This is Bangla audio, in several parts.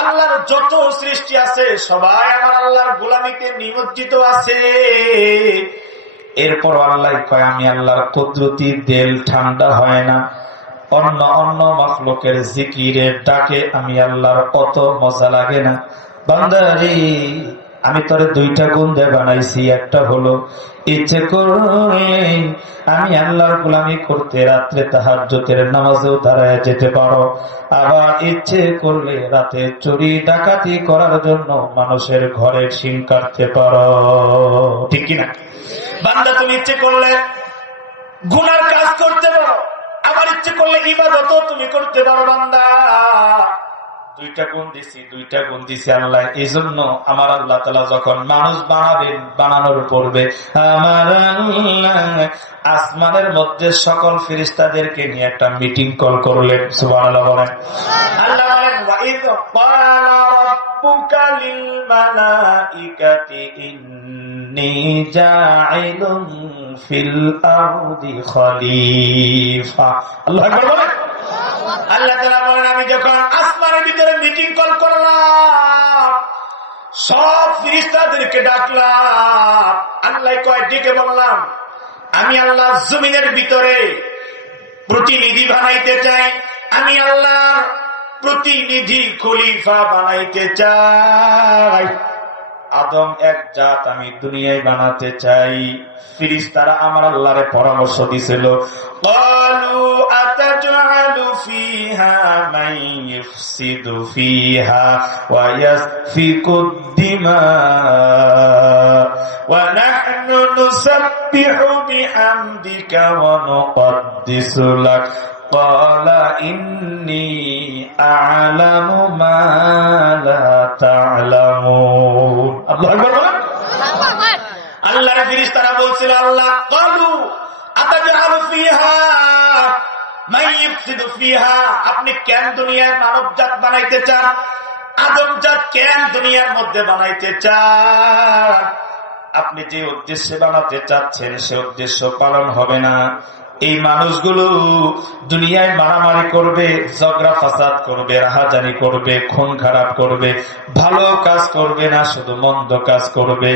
আল্লাহর যত সৃষ্টি আছে সবাই আমার আল্লাহর গোলামিতে নিমজ্জিত আছে। এরপর আল্লাহ কয় আমি আল্লাহর কুদরতি দিল ঠান্ডা হয় না, অন্য অন্য মাখলুকের জিকিরের ডাকে আমি আল্লাহর অত মজা লাগে না। বান্দারে আমি তোরে দুইটা গুণ দিয়ে বানাইছি, একটা হলো ইচ্ছে করলে আমি আল্লাহর গোলামি করতে রাত্রে তাহাজ্জুদের নামাজেও দাঁড়ায় যেতে পারো, আবার ইচ্ছে করলে রাতে চুরি ডাকাতি করার জন্য মানুষের ঘরের শিং কাটতে পারো, ঠিক কিনা? বান্দা তুমি ইচ্ছে করলে গুনার কাজ করতে পারো, আবার ইচ্ছে করলে ইবাদতও তুমি করতে পারো। বান্দা দুইটা গুণ দিছি আল্লাহ। এই জন্য আমার আল্লাহ তাআলা যখন মানুষ বানাবেন, বানানোর পূর্বে আমার আল্লাহ আসমানের মধ্যে সকল ফেরেশতাদেরকে নিয়ে একটা মিটিং কল করলেন। সুবহানাল্লাহ বলেন। আল্লাহ বলেন ওয়াইদ ক্বালা রাব্বুকা লিল মালাইকাতি ইন্নী জাইলুন ফিল আরদি খলিফা। আল্লাহু আকবার বলেন। আল্লাহ তাআলা বলেন আমি যখন আসমানের ভিতরে মিটিং কল করলাম, সব ফেরেশতাদেরকে ডাকলাম, আল্লাহ কয় ডেকে বললাম আমি আল্লাহ জমিনের ভিতরে প্রতিনিধি বানাইতে চাই, আমি আল্লাহর প্রতিনিধি খলিফা বানাইতে চাই। আদম এক জাত আমি দুনিয়ায় বানাতে চাই। ফেরেশতারা আমার আল্লাহরে পরামর্শ দিছিল, ক্বালু আতাজআলু ফিহা মান ইফসিদু ফিহা ওয়া ইয়াসফিকুদ দিমা ওয়া নাহনু নুসাব্বিহু বিহামদিকা ওয়া নুকদ্দিসু লাক ক্বালা ইন্নী আ'লামু মা লা তা'লামুন। আল্লাহু আকবার বলেন। আল্লাহর ফেরেশতারা বলছিল আল্লাহ ক্বালু আতাজআলু ফিহা মান ইফসিদু ফিহা, আপনি কেন দুনিয়ায় মানবজাত বানাইতে চান, আদমজাত কেন দুনিয়ার মধ্যে বানাইতে চান? আপনি যে উদ্দেশ্যে বানাতে চাচ্ছেন সে উদ্দেশ্য পালন হবে না। এই মানুষগুলো দুনিয়ায় মারামারি করবে, ঝগড়া ফাসাদ করবে, রাহাজানি করবে, খুন খারাপ করবে, ভালো কাজ করবে না, শুধু মন্দ কাজ করবে।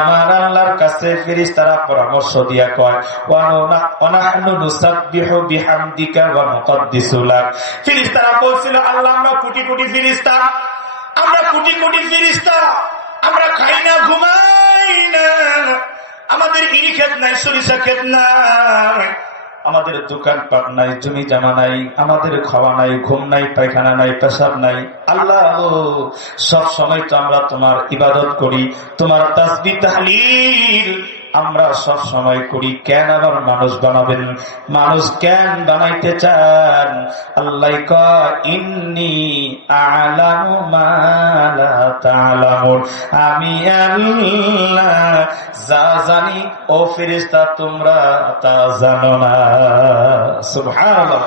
আমার আল্লাহর কাছে ফেরেশতারা পরামর্শ দিয়া কয় ওয়া নাহনু নুসাব্বিহু বিহামদিকা ওয়া নুকদ্দিসু লাক। ফেরেশতারা বলছিল আল্লাহ আমরা কোটি কোটি ফেরেশতা, আমরা কোটি কোটি ফেরেশতা, আমরা খাই না ঘুমাই না, আমাদের ইরি ক্ষেত নাই, সরিষা ক্ষেত নাই, আমাদের দোকানপাট নাই, জমি জামা নাই, আমাদের খাওয়া নাই, ঘুম নাই, পায়খানা নাই, পেশাব নাই। আল্লাহ সব সময় তো আমরা তোমার ইবাদত করি, তোমার তাসবিহ তাহলিল আমরা সব সময় করি, কেন আবার মানুষ বানাবেন? মানুষ কেন বানাইতে চান? আল্লাহ কয় ইন্নী আ'লামু মা লা তা'লামুন, আমি আল্লাহ যা জানি ও ফেরেশতা তোমরা তা জানো না। সুবহানাল্লাহ।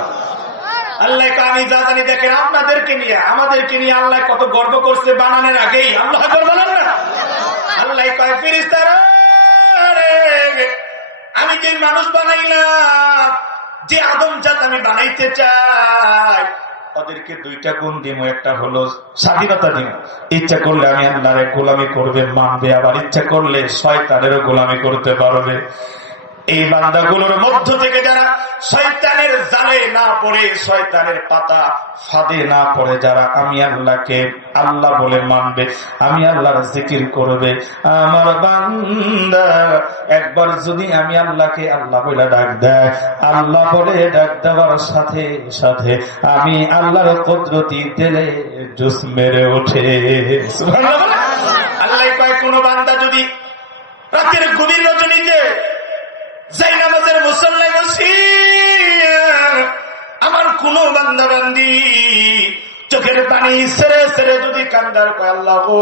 আল্লাহ কয় আমি যা জানি। দেখেন আপনাদেরকে নিয়ে আমাদেরকে নিয়ে আল্লাহ কত গর্ব করছে বানানোর আগেই। আল্লাহ আকবার বলেন না। আল্লাহ কয় ফেরেশতারা আমি যে মানুষ বানাইলাম, যে আদম জাত আমি বানাইতে চাই, ওদেরকে দুইটা গুণ দিব। একটা হলো স্বাধীনতা দিব, ইচ্ছা করলে আমি আল্লাহর গোলামি করবে, মানবে, আবার ইচ্ছা করলে শয়তানেরও গোলামি করতে পারবে। এই বান্দাগুলোর মধ্য থেকে যারা শয়তানের জালে না পড়ে, শয়তানের পাতা ফাঁদে না পড়ে, যারা আমি আল্লাহকে আল্লাহ বলে মানবে, আমি আল্লাহর জিকির করবে, আমার বান্দা একবার যদি আমি আল্লাহকে আল্লাহ বলে ডাক দেয়, আল্লাহ বলে ডাক দেওয়ার সাথে সাথে আমি আল্লাহর কুদরতি দিলে জোশ মেরে ওঠে। সুবহানাল্লাহ। আল্লাহ কয় কোন বান্দা যদি রাতের গভীর রজনীতে যাই নামাজের মুসল্লায় বসি, আমার কোন বান্দা বান্দি চোখের পানি ছেড়ে ছেড়ে যদি কান্দার কয় আল্লাহ ও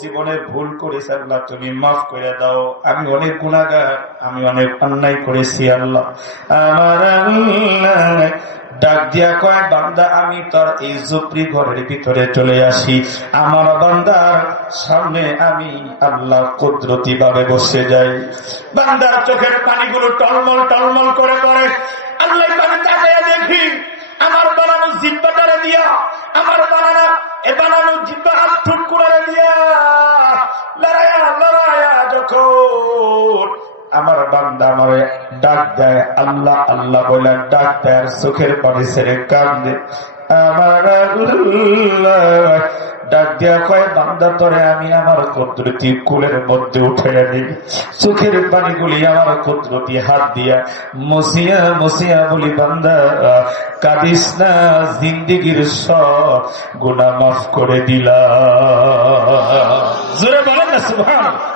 জীবনে ভুল করেছি আল্লাহ তুমি মাফ করে দাও, আমি অনেক গুনাহগার, আমি অনেক অন্যায় করেছি আল্লাহ, আমার আল্লাহ ডাক দিয়া কয় বান্দা আমি তোর এই ঝুপড়ি ঘরের ভিতরে চলে আসি, আমার বান্দার সামনে আমি আল্লাহ কুদরতি ভাবে বসে যাই। বান্দার চোখের পানিগুলো টলমল টলমল করে পড়ে। আল্লাহ পানি তাকায়া দেখি আমার বানানো জিব্বাটারে দিয়া আমার বানানো জিব্বা হাত ঠুট করে দিয়া লড়াইয়া লড়াইয়া যখন আমার বান্দা আমারে ডাক দেয়, আল্লাহ আল্লাহ বলে ডাক দেয়, আর চোখের পানি ছেড়ে কান্দে। আমার আল্লাহ ডাক দিয়া কয়, বান্দা তোরে আমি আমার কুদরতি কুলের মধ্যে উঠাইয়া দিই। চোখের পানিগুলি আমার কুদরতি হাত দিয়া মুছিয়া মুছিয়া বলি, বান্দা কাঁদিস না, জিন্দিগির সব গুনাহ মাফ করে দিলাম। জোরে বলেন না সুবহানাল্লাহ।